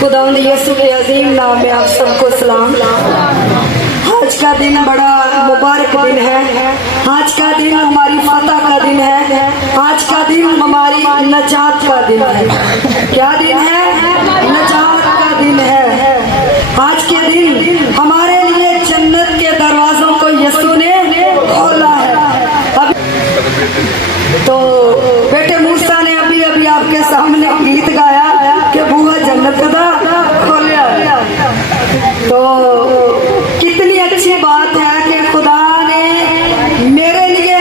खुदावंद यीशु के अजीम नाम में आप सबको सलाम। आज का दिन बड़ा मुबारक दिन है। आज का दिन हमारी फतह का दिन है। आज का दिन हमारी नजात का दिन है। क्या दिन है? नजात का दिन है। आज के दिन हमारे लिए जन्नत के दरवाजों को यीशु ने खोला है। तो बेटे मूसा ने अभी अभी आपके सामने गीत गाया कि बुआ जन्नत का खोलिया। तो कितनी अच्छी बात है कि खुदा ने मेरे लिए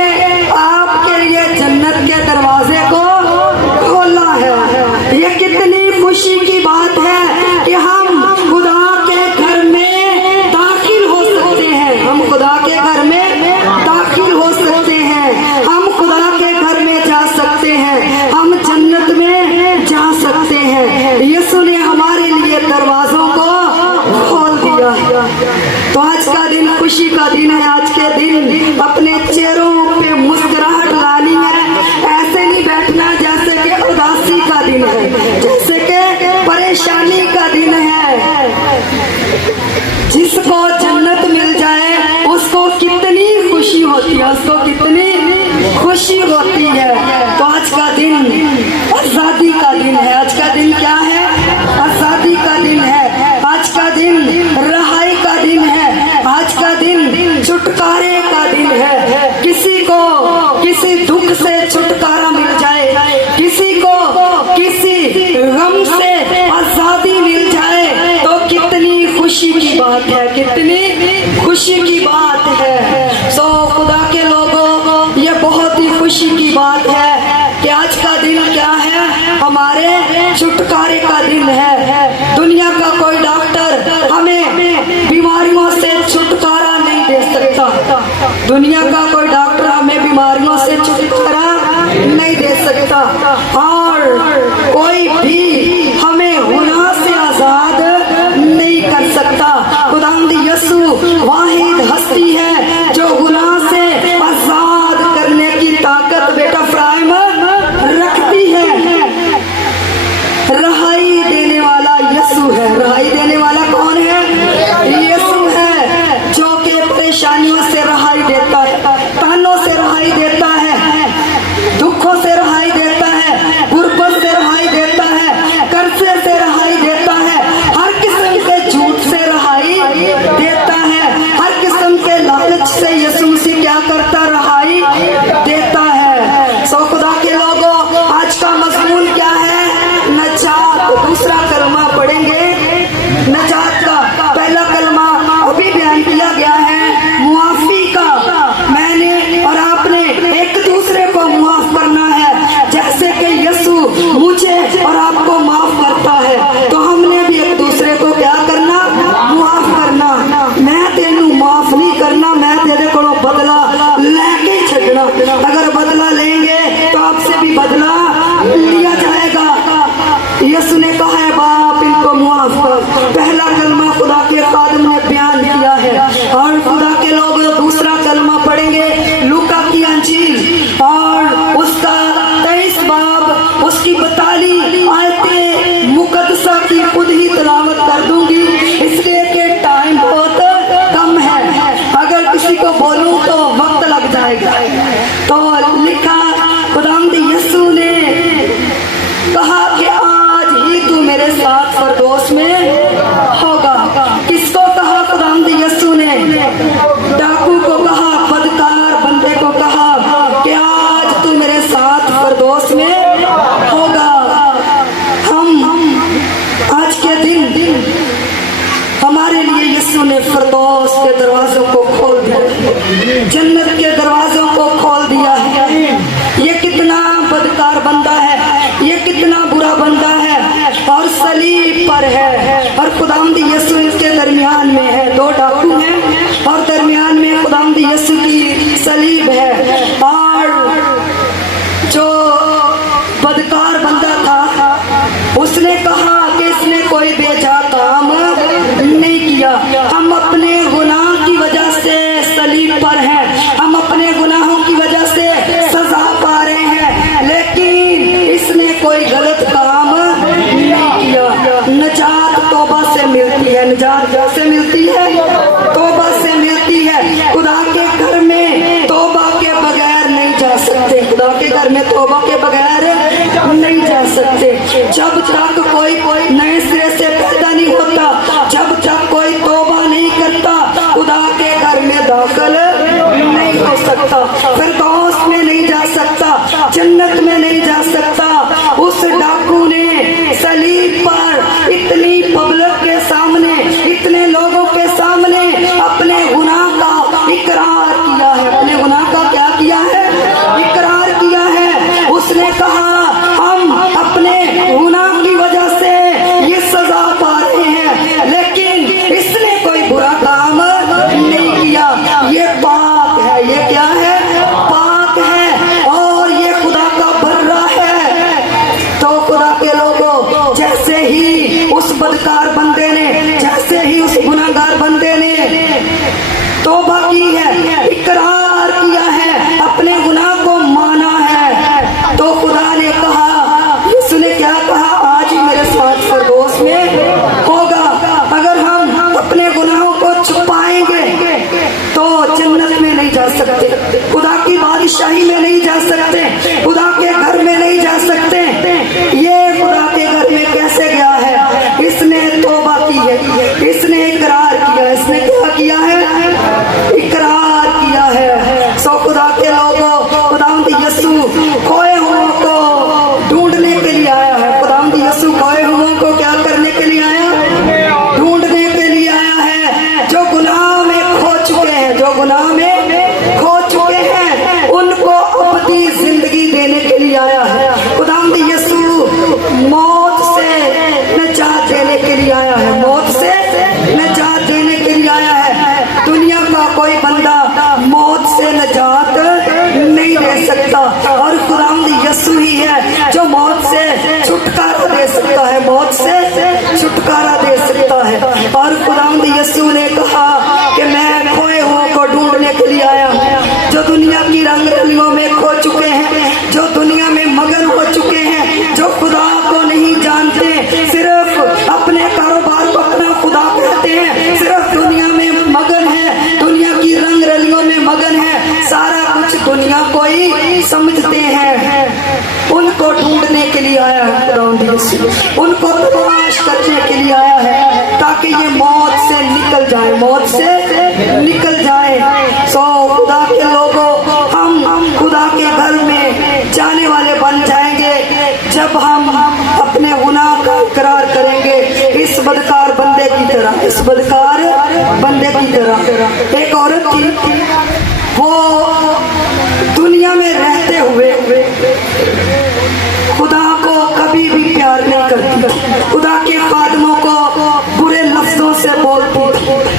आपके लिए जन्नत के दरवाजे को खोला है। ये कितनी खुशी की बात है कि हम खुदा के घर में दाखिल हो सकते हैं। हम खुदा के घर में दाखिल हो सकते हैं। हम खुदा के घर में जा सकते हैं। हम जन्नत में जा सकते हैं। यीशु ने हमारे लिए दरवाजों को खोल दिया। तो आज का दिन खुशी का दिन है। आज के दिन अपने चेहरों पे मुस्कुराहट लानी है। ऐसे नहीं बैठना जैसे कि उदासी का दिन है, जैसे कि परेशानी का दिन है। जिसको जन्नत मिल जाए उसको कितनी खुशी होती है, उसको कितनी खुशी होती है। तो आज का दिन आजादी का दिन है। आज का दिन क्या है? आजादी का दिन है। आज का दिन रहाई का दिन है। आज का दिन छुटकारे का दिन है। किसी को किसी दुख से छुटकारा मिल जाए, किसी को किसी गम से आजादी मिल जाए तो कितनी खुशी की बात है, कितनी खुशी की बात है। सो खुदा के लोगों, ये बहुत ही खुशी की बात है कि आज का दिन क्या है? हमारे छुटकारे का दिन है। दुनिया का कोई डॉक्टर हमें बीमारियों से छुटकारा नहीं दे सकता। दुनिया का कोई डॉक्टर हमें बीमारियों से छुटकारा नहीं दे सकता। और कोई भी हमें गुनाह से आजाद नहीं कर सकता। खुदावंद यीशु वाहिद हस्ती है जो गुनाह से आजाद करने की ताकत बेटा फ्राइम रखती है। रहाई देने वाला यीशु है। रहाई देने वाला कौन है? यीशु है जो कि परेशानियों से रहाई देता है, तानों से रहाई देता है, दुखों से रहाई देता है, गुर्बत से रहाई देता है, कर्जे से रहाई देता है, हर किस्म के झूठ से रहाई देता है, हर किस्म के लालच से यीशु मसीह क्या करता? रहाई देता है। सो खुदा के लोगों, आज का मजमून क्या है? नजात। दूसरा कलमा पढ़ेंगे नजात का। पहला कलमा अभी बयान किया गया है मुआफी का। मैंने और आपने एक दूसरे को माफ करना है जैसे कि यीशु मुझे और आपको माफ करता है। तो हमने भी एक दूसरे को क्या करना? माफ करना। मैं तेनू माफ नहीं करना, मैं तेरे को बदला लेके छड़ना। अगर बदला लेंगे तो आपसे भी बदला लिया जाएगा। यीशु ने कहा है बाप इनको माफ कर। पहला कलमा खुदा के खादिम ने बयान किया है। और खुदा के लोग दूसरा कलमा पढ़ेंगे लूका की अंजील और उसका 23 बाब उसकी 42 आयतें मुकद्दसा की खुद ही तिलावत कर दूंगी, इसलिए कि टाइम बहुत कम है। अगर किसी को बोलूं तो वक्त लग जाएगा। तो लिखा खुदावंद यीशु ने कहा कि आज ही तू मेरे साथ फरदौस में होगा। किसको कहा? खुदावंद यीशु ने डाकू को कहा, बदकार बंदे को कहा कि आज तू मेरे साथ फरदौस में होगा। हम आज के दिन हमारे लिए यीशु ने फरदौस के दरवाजों को खोल दिया, जन्नत के दरवाजों को खोल दिया है। ये कितना बदकार बंदा है, ये कितना बुरा बंदा है और सलीब पर है। और खुदावंद यीशु इसके दरमियान में है। दो डाकू हैं और दरमियान में खुदावंद यीशु की सलीब है। और जो बदकार बंदा था उसने कहा कि इसने कोई बेजा काम नहीं किया। हम अपने गुनाह की वजह से सलीब पर हैं, हम अपने गुनाहों की वजह से सजा पा रहे हैं, लेकिन इसने कोई गलत काम नहीं किया। जब तक कोई नए सिरे से पैदा नहीं होता, जब तक कोई तौबा नहीं करता, खुदा के घर में दाखिल नहीं हो सकता, फिरदौस में नहीं जा सकता, जन्नत में नहीं जा सकता। उस डाकू ने सलीब पर इतनी पब्लिक के सामने, इतने लोगों के सामने अपने गुनाह का इकरार किया है। अपने गुनाह का क्या किया है? इकरार किया है। उसने कहा हम अपने गुनाह की वजह से ये सजा पा रहे हैं, लेकिन इसने कोई बुरा काम नहीं किया। ये पाक है, ये क्या है? पाक है, और ये खुदा का बर्रा है। तो खुदा के लोगों, जैसे ही उस बदकार बंदे ने, जैसे ही उस गुनाहगार बंदे ने तौबा की है, इकरार किया है, अपने गुनाह को माना है, तो खुदा ने कहा, उसने क्या कहा? आज ही मेरे साथ फिरदौस में होगा। अगर हम अपने गुनाहों को छुपाएंगे तो जन्नत में नहीं जा सकते, खुदा की बादशाही में नहीं जा सकते, खुदा के घर में नहीं जा सकते। ये खुदा के घर में कैसे गया है? इसने तौबा की है, इसने इकरार किया, इसने क्या किया है? इकरार किया है। सो खुदा के लोगों, खुदावंद यीशु खोए हुओं को ढूंढने के लिए आया है। खुदावंद यीशु खोए हुओं को क्या करने के लिए आया? ढूंढने के लिए आया है। जो गुनाह में खो चुके हैं, जो गुनाह में खो चुके हैं, उनको अपनी जिंदगी देने के लिए आया है। खुदावंद यीशु मौत से निजात देने के लिए आया है, मौत से निजात देने के लिए आया है। दुनिया का कोई बंदा मौत से निजात नहीं दे सकता, और खुदावंद यीशु ही है जो मौत से छुटकारा दे सकता है, मौत से छुटकारा दे सकता है। और खुदावंद यीशु ने कहा कि मैं खोए हुओं को ढूंढने के लिए आया हूँ। जो दुनिया की रंग रलियों में खो चुके हैं, जो दुनिया में मगन हो चुके हैं, जो खुदा को नहीं जानते, सिर्फ अपने कारोबार को अपना खुदा कहते हैं, सिर्फ दुनिया में मगन है, दुनिया की रंग रलियों में मगन है, सारा कुछ दुनिया को ही समझते हैं। उनको ढूंढने के लिए आया है खुदावंद यीशु, उनको तलाश करने के लिए आया है, ताकि ये मौत से निकल जाए, मौत से निकल जाए। सो खुदा के लोगों, हम खुदा के घर में जाने वाले बन जाएंगे जब हम अपने गुनाह का इकरार करेंगे, इस बदकार बंदे की तरह, इस बदकार बंदे की तरह। एक औरत थी, वो दुनिया में रहते हुए खुदा को कभी भी प्यार नहीं करती, खुदा के खादमों को बुरे लफ्जों से बोलती,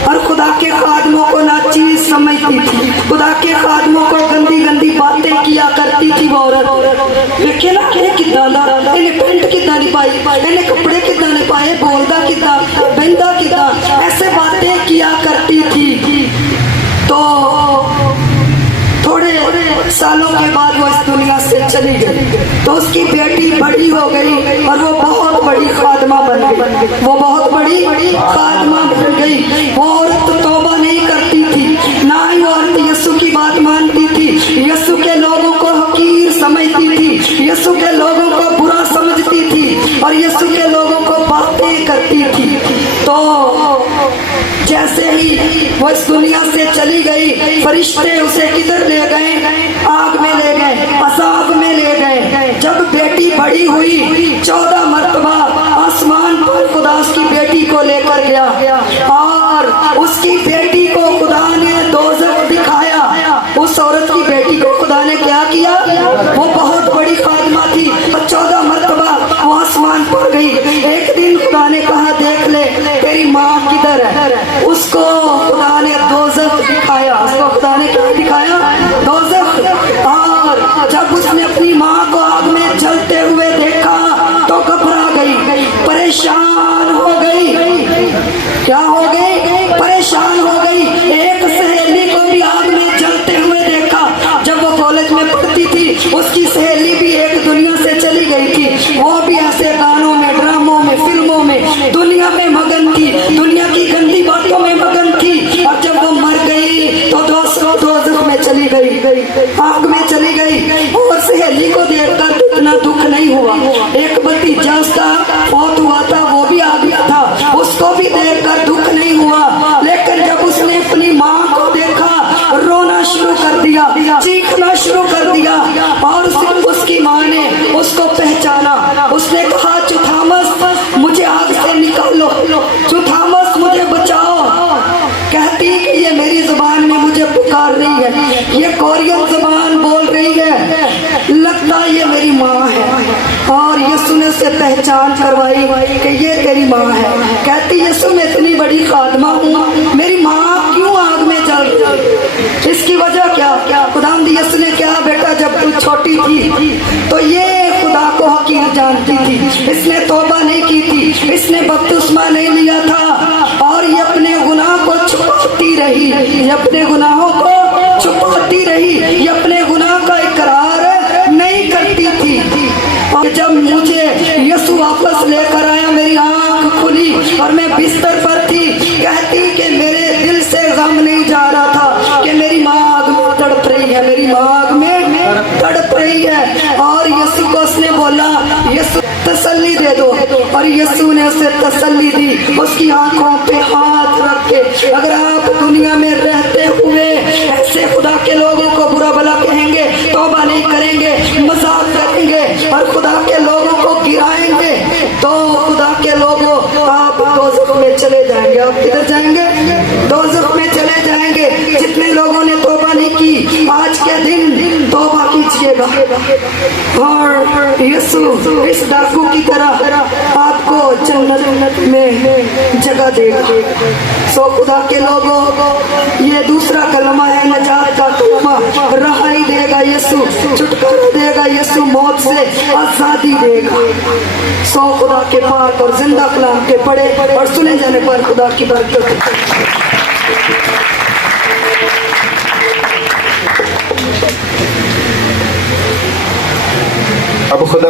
और खुदा के खादमों को नाचीज समझती थी, खुदा के खादमों को गंदी गंदी बातें किया करती थी वो औरत। देखे ना, कितना इन्हें पेंट कितना नहीं पाई, इन्हें कपड़े कितना नहीं पाए, बोलदा कितना, बंदा कितना, ऐसे बातें किया करती थी। तो थोड़े सालों के बाद वो इस दुनिया से चली गई, तो उसकी बेटी बड़ी हो गई और वो बहुत बड़ी खादमा बन गई, वो बहुत बड़ी खादमा बन गई। वो औरत तौबा नहीं करती थी, ना ही वो औरत यीशु की बात मानती थी, यीशु के लोगों को हकीर समझती थी, यीशु के लोगों को बुरा समझती थी, और यीशु के लोगों को बातें करती थी। तो जैसे ही वो इस दुनिया से चली गई, फरिश्ते उसे किधर ले गए? आग में ले गए, अज़ाब में ले गए। जब बेटी बड़ी हुई, 14 मरतबा आसमान पर खुदा उसकी बेटी को लेकर गया, और उसकी बेटी को खुदा ने दोज़ख दिखाया। उस औरत की बेटी को खुदा ने क्या किया? वो बहुत बड़ी खादमा थी, 14 मरतबा वो आसमान पर गई। एक दिन खुदा ने कहा, देख ले तेरी माँ किधर है? उसको खुदा ने दोज़ख दिखाया, उसको खुदा ने क्या दिखाया? दोज़ख। और जब उसने अपनी माँ को आग में जलते हुए देखा तो घबरा गई, परेशान हो गई। क्या हो गई? परेशान हो गई। एक सहेली को भी आग में जलते हुए देखा। जब वो कॉलेज में पढ़ती थी, उसकी सहेली भी एक दुनिया से चली गई थी, वो भी ऐसे गानों में, ड्रामों में, फिल्मों में, दुनिया में मगन थी, दुनिया की गंदी बातों में मगन थी। और जब वो मर गई तो दोज़ख में चली गई, आग में चली गई। और सहेली को देखकर इतना दुख नहीं हुआ। एक भतीजा उसका से पहचान करवाई कि ये तेरी माँ है। कहती यीशु मैं इतनी बड़ी खादमा हूँ, मेरी माँ क्यों आग में जल रही? इसकी वजह क्या? खुदावंद यीशु ने क्या बेटा जब तू छोटी थी तो ये खुदा को हकीर जानती थी, इसने तौबा नहीं की थी, इसने बपतिस्मा नहीं लिया था और ये अपने गुनाह को छुपाती रही, ये अपने गुनाहों को छुपाती रही, ये अपने गुनाह का इकरार नहीं करती थी। और जब मुझे यीशु वापस लेकर आया, मेरी आंख खुली और मैं बिस्तर पर थी, कहती कि मेरे दिल से गम नहीं जा रहा था कि मेरी माँ आग में तड़प रही है, मेरी माँ आग में तड़प रही है। और यीशु को उसने बोला यीशु तसल्ली दे दो, और यीशु ने उसे तसल्ली दी, उसकी आंखों पे हाथ रख के। अगर आप दुनिया में रहते हुए ऐसे खुदा के लोगों को बुरा भला कहेंगे, तौबा नहीं करेंगे, मजाक करेंगे और खुदा के लोगों को गिराएंगे, तो खुदा के लोगों आप दोज़ख में चले जाएंगे। आप किधर जाएंगे? दोज़ख में चले जाएंगे। जितने लोगों ने तौबा नहीं की, आज के दिन तौबा कीजिएगा और यीशु इस डाकू की तरह आपको जन्नत में जगह देगा। सो खुदा के लोगों, ये दूसरा कलमा है, नजात का कलमा। रहाई देगा यीशु, छुटकारा देगा यीशु, मौत से आजादी देगा। सो खुदा के पाक और जिंदा कलाम के पढ़े और सुने जाने पर खुदा की बरकत। अब खुदा